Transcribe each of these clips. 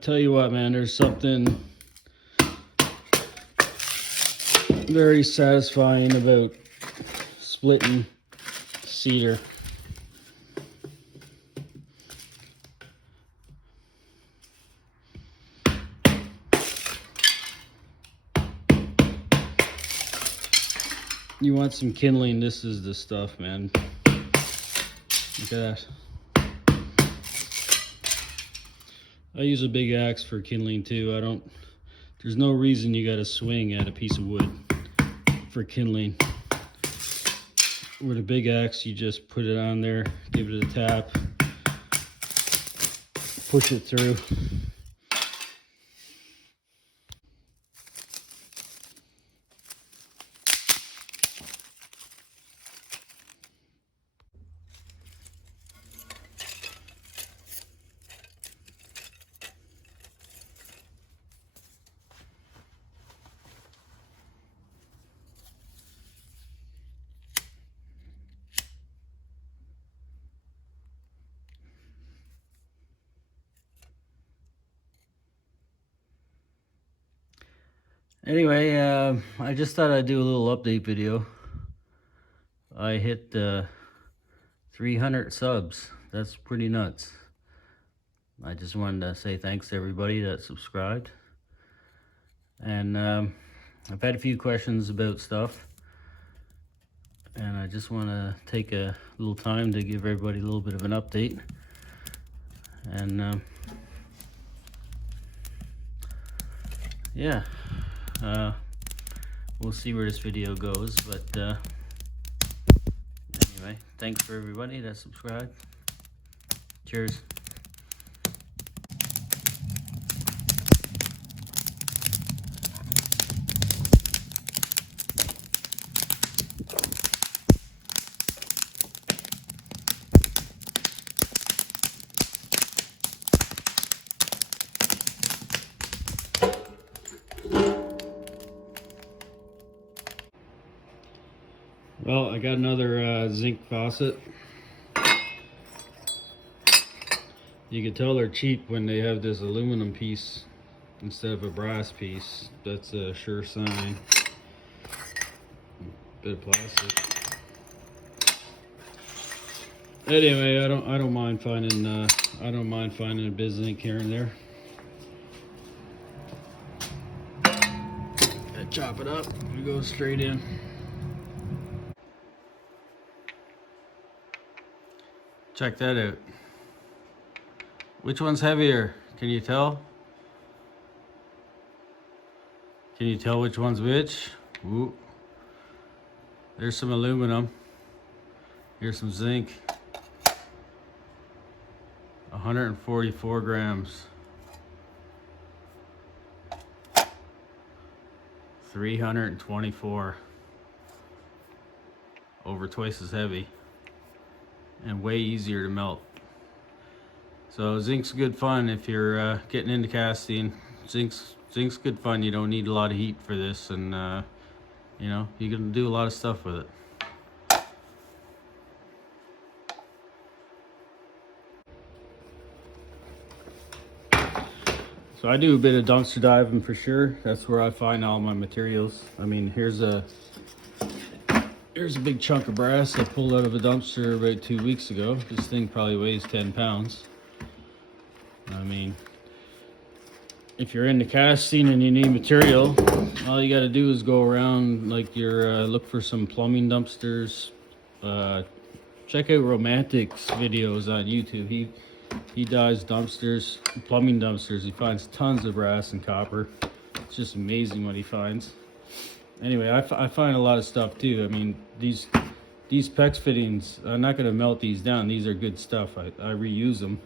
tell you what, man, there's something very satisfying about splitting cedar. You want some kindling, this is the stuff, man. Look at that. I use a big axe for kindling too. There's no reason you gotta swing at a piece of wood for kindling. With a big axe, you just put it on there, give it a tap, push it through. Anyway, I just thought I'd do a little update video. I hit 300 subs. That's pretty nuts. I just wanted to say thanks to everybody that subscribed. And I've had a few questions about stuff. And I just want to take a little time to give everybody a little bit of an update. And yeah. We'll see where this video goes, but anyway, thanks for everybody that subscribed. Cheers. Well, I got another zinc faucet. You can tell they're cheap when they have this aluminum piece instead of a brass piece. That's a sure sign. Bit of plastic. Anyway, I don't mind finding a bit of zinc here and there. I chop it up. We go straight in. Check that out. Which one's heavier? Can you tell? Can you tell which one's which? Ooh. There's some aluminum. Here's some zinc. 144 grams. 324. Over twice as heavy. And way easier to melt. So zinc's good fun if you're getting into casting. Zinc's good fun. You don't need a lot of heat for this, and you know, you can do a lot of stuff with it. So I do a bit of dumpster diving for sure. That's where I find all my materials. I mean, here's a big chunk of brass I pulled out of a dumpster about 2 weeks ago. This thing probably weighs 10 pounds. I mean, if you're into casting and you need material, all you got to do is go around, like look for some plumbing dumpsters. Check out Romantic's videos on YouTube. He dives dumpsters, plumbing dumpsters. He finds tons of brass and copper. It's just amazing what he finds. Anyway, I find a lot of stuff too. I mean, these PEX fittings, I'm not going to melt these down. These are good stuff. I reuse them.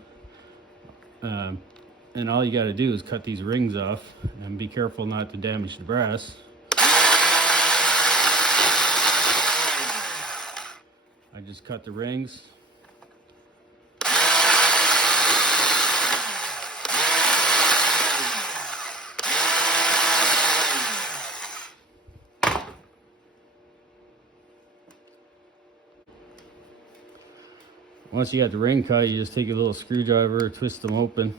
And all you got to do is cut these rings off and be careful not to damage the brass. I just cut the rings. Once you got the ring cut, you just take a little screwdriver, twist them open.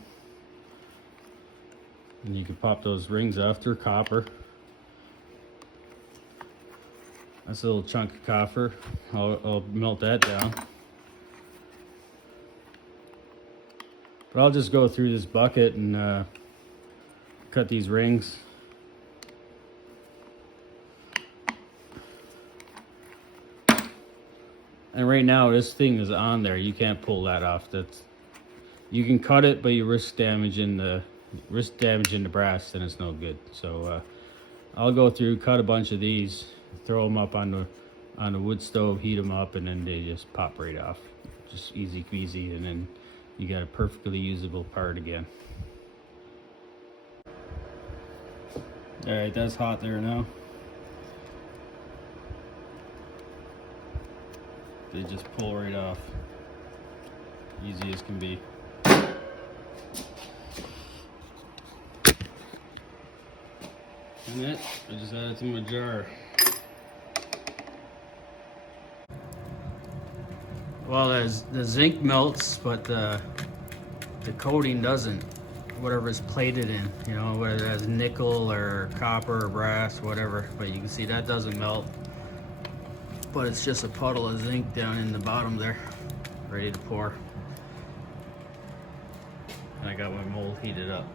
And you can pop those rings off. They're copper. That's a little chunk of copper. I'll melt that down. But I'll just go through this bucket and cut these rings. And right now this thing is on there. You can't pull that off. You can cut it, but you risk damaging the brass, then it's no good. So I'll go through, cut a bunch of these, throw them up on the wood stove, heat them up, and then they just pop right off. Just easy peasy, and then you got a perfectly usable part again. All right, that's hot there now. They just pull right off. Easy as can be. And it, I just add it to my jar. Well, the zinc melts, but the coating doesn't. Whatever it's plated in, you know, whether it has nickel or copper or brass, whatever. But you can see that doesn't melt. But it's just a puddle of zinc down in the bottom there, ready to pour. And I got my mold heated up.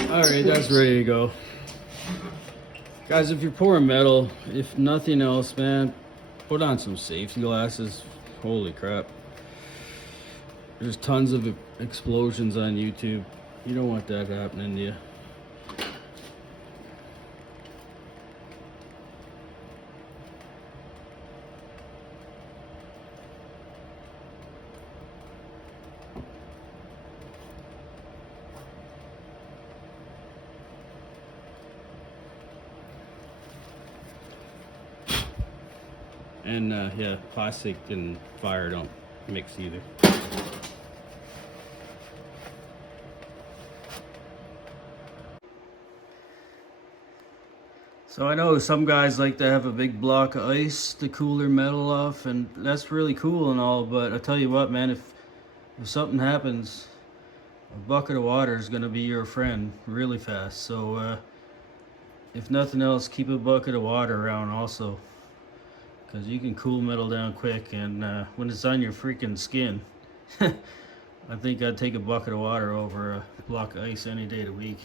Alright, that's ready to go. Guys, if you're pouring metal, if nothing else, man, put on some safety glasses. Holy crap. There's tons of explosions on YouTube. You don't want that happening to you. And yeah, plastic and fire don't mix either. So I know some guys like to have a big block of ice to cool their metal off, and that's really cool and all, but I tell you what, man, if something happens, a bucket of water is gonna be your friend really fast. So if nothing else, keep a bucket of water around also, because you can cool metal down quick, and when it's on your freaking skin, I think I'd take a bucket of water over a block of ice any day of the week.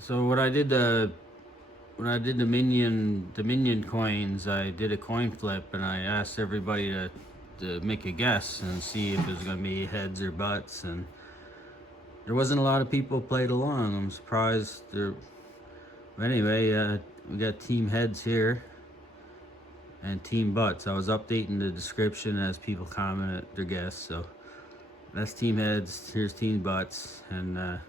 So when I did the minion coins, I did a coin flip, and I asked everybody to make a guess and see if it was gonna be heads or butts, and there wasn't a lot of people played along. I'm surprised there. But anyway, we got team heads here and team butts. I was updating the description as people commented their guess. So that's team heads. Here's team butts, and I'm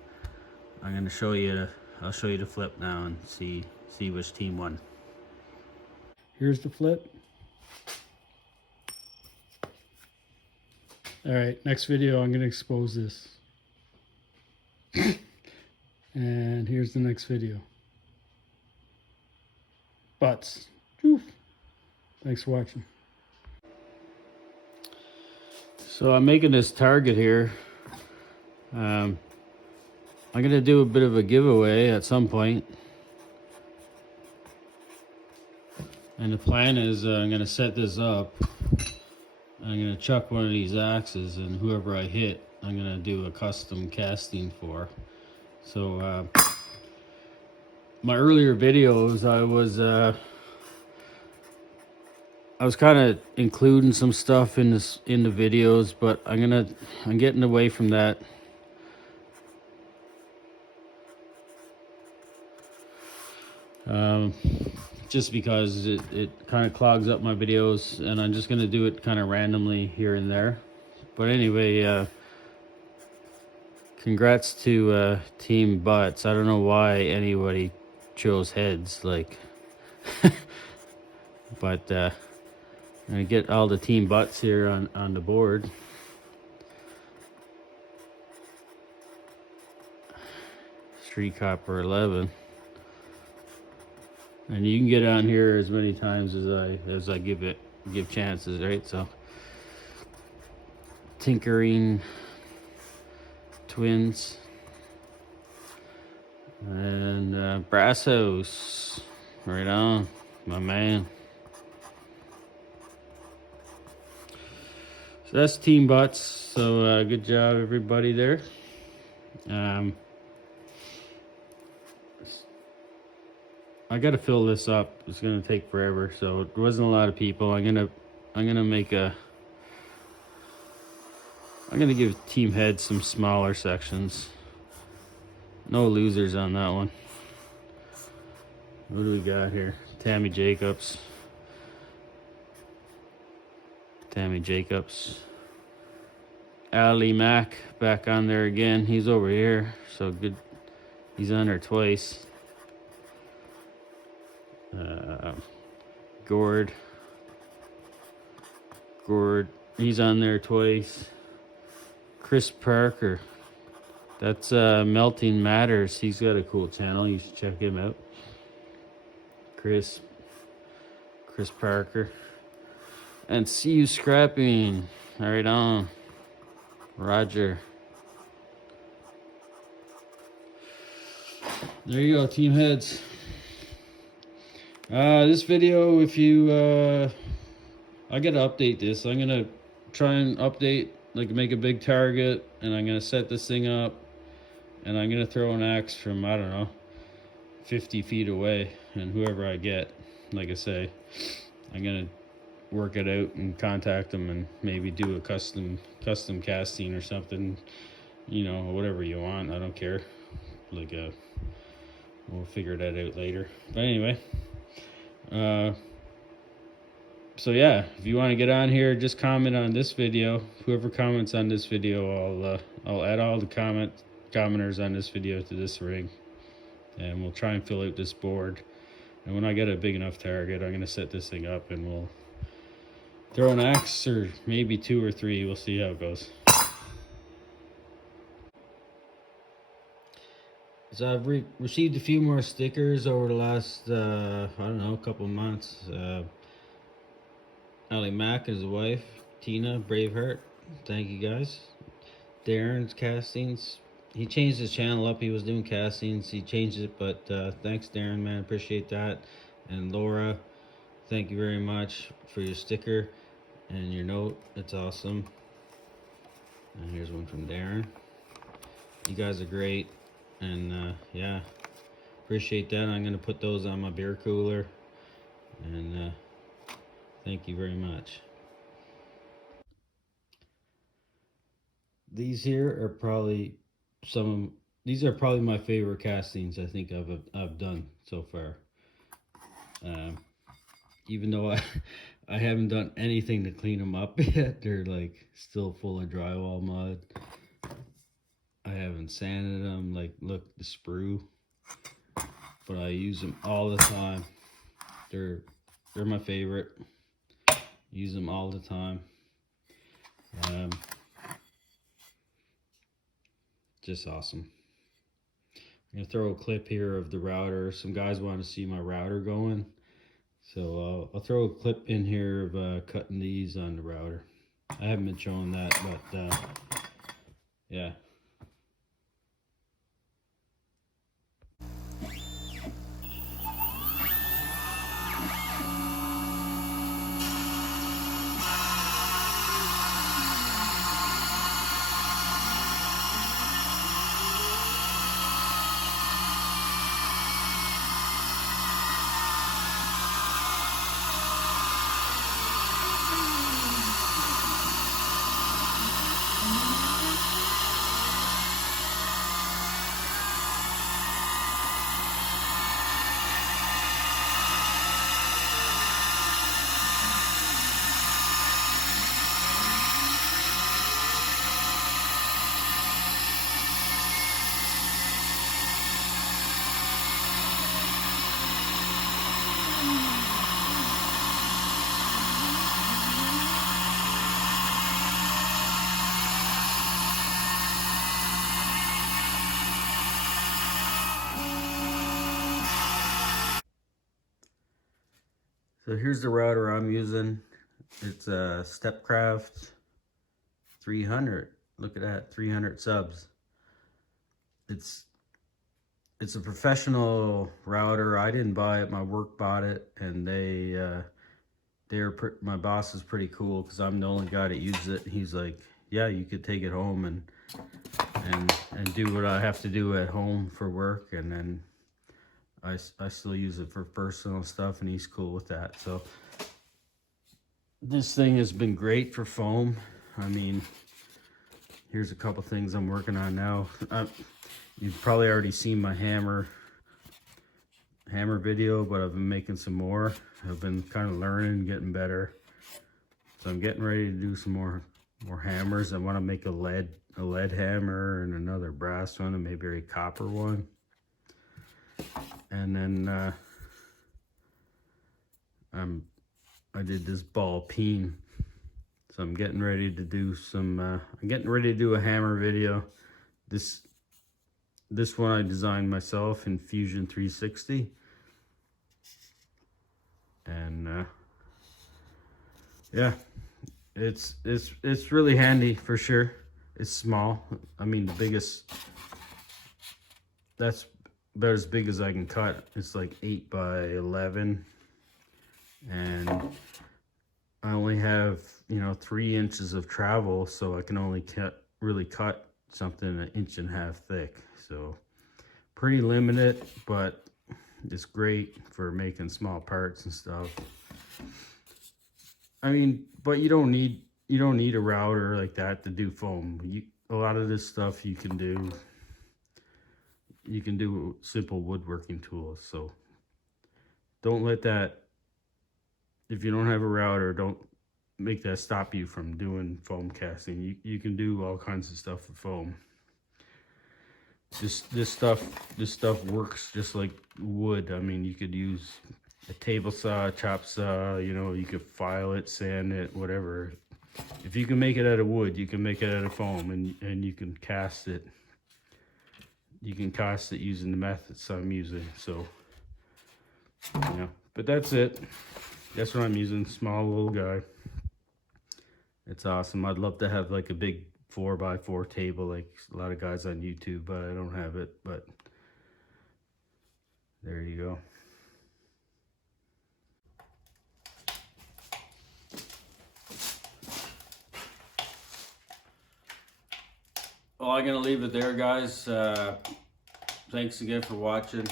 gonna show you. I'll show you the flip now and see which team won. Here's the flip. All right, next video I'm gonna expose this. And here's the next video. Butts. Oof. Thanks for watching. So I'm making this target here. I'm gonna do a bit of a giveaway at some point. And the plan is I'm gonna set this up. I'm gonna chuck one of these axes, and whoever I hit, I'm gonna do a custom casting for. So my earlier videos, I was kind of including some stuff in the videos, but I'm getting away from that. Just because it kind of clogs up my videos, and I'm just gonna do it kind of randomly here and there. But anyway, congrats to Team Butts. I don't know why anybody chose heads, like, but I'm gonna get all the Team Butts here on the board. Street Copper 11, and you can get on here as many times as I give chances, right? So Tinkering Twins and Brass House, right on, my man. So that's Team Butts. So good job everybody there. I gotta fill this up. It's gonna take forever, so it wasn't a lot of people. I'm gonna give Team Head some smaller sections. No losers on that one. What do we got here? Tammy Jacobs. Ali Mack back on there again. He's over here, so good. He's on there twice. Gord, he's on there twice. Kris Parker, that's Melting Matters. He's got a cool channel. You should check him out. Kris Parker. And See You Scrapping. Right on. Roger. There you go, Team Heads. This video, if you I gotta update this. I'm gonna try and update, like make a big target, and I'm gonna set this thing up, and I'm gonna throw an axe from, I don't know, 50 feet away, and whoever I get, like I say, I'm gonna work it out and contact them and maybe do a custom casting or something, you know, whatever you want. I don't care. Like we'll figure that out later. But anyway, so yeah, if you want to get on here, just comment on this video. Whoever comments on this video, I'll add all the commenters on this video to this rig, and we'll try and fill out this board. And when I get a big enough target, I'm gonna set this thing up, and we'll throw an axe, or maybe 2 or 3. We'll see how it goes. So I've received a few more stickers over the last, I don't know, couple months. Ali Mack and his wife, Tina, Braveheart. Thank you guys. Darren's castings. He changed his channel up. He was doing castings. He changed it, but thanks, Darren, man. Appreciate that. And Laura, thank you very much for your sticker and your note. It's awesome. And here's one from Darren. You guys are great. And yeah, appreciate that. I'm gonna put those on my beer cooler, and thank you very much. These here are probably these are probably my favorite castings I think I've done so far. Even though I haven't done anything to clean them up yet, they're like still full of drywall mud. I haven't sanded them, like look, the sprue, but I use them all the time. They're my favorite. Use them all the time. Just awesome. I'm gonna throw a clip here of the router. Some guys want to see my router going, so I'll throw a clip in here of cutting these on the router. I haven't been showing that, but yeah. So here's the router I'm using. It's a Stepcraft 300. Look at that, 300 subs. It's a professional router. I didn't buy it. My work bought it, and my boss is pretty cool because I'm the only guy that uses it. He's like, yeah, you could take it home and do what I have to do at home for work, and then I still use it for personal stuff, and he's cool with that. So this thing has been great for foam. I mean, here's a couple things I'm working on now. You've probably already seen my hammer video, but I've been making some more. I've been kind of learning, getting better. So I'm getting ready to do some more hammers. I want to make a lead hammer and another brass one and maybe a copper one. And then I did this ball peen. So I'm getting ready to do some I'm getting ready to do a hammer video. This one I designed myself in Fusion 360. And yeah, it's really handy for sure. It's small. I mean, that's about as big as I can cut. It's like 8 by 11, and I only have 3 inches of travel, so I can only really cut something 1.5 inches thick. So pretty limited, but it's great for making small parts and stuff. I mean, but you don't need a router like that to do foam. A lot of this stuff you can do simple woodworking tools. So don't let that, if you don't have a router, don't make that stop you from doing foam casting. You can do all kinds of stuff with foam. This stuff works just like wood. I mean, you could use a table saw, a chop saw, you could file it, sand it, whatever. If you can make it out of wood, you can make it out of foam, and you can cast it. You can cast it using the methods I'm using. So, but that's it. That's what I'm using. Small little guy. It's awesome. I'd love to have like a big 4x4 table like a lot of guys on YouTube, but I don't have it. But there you go. Well, I'm gonna leave it there, guys. Thanks again for watching.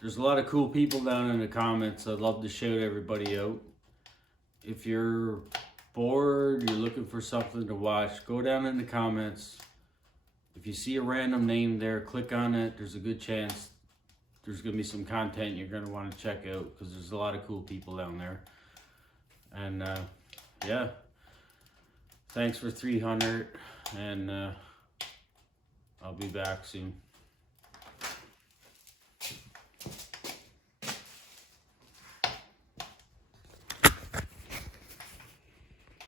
There's a lot of cool people down in the comments. I'd love to shout everybody out. If you're bored, you're looking for something to watch, go down in the comments. If you see a random name there, click on it. There's a good chance there's gonna be some content you're gonna want to check out, because there's a lot of cool people down there. And yeah, thanks for 300, and I'll be back soon.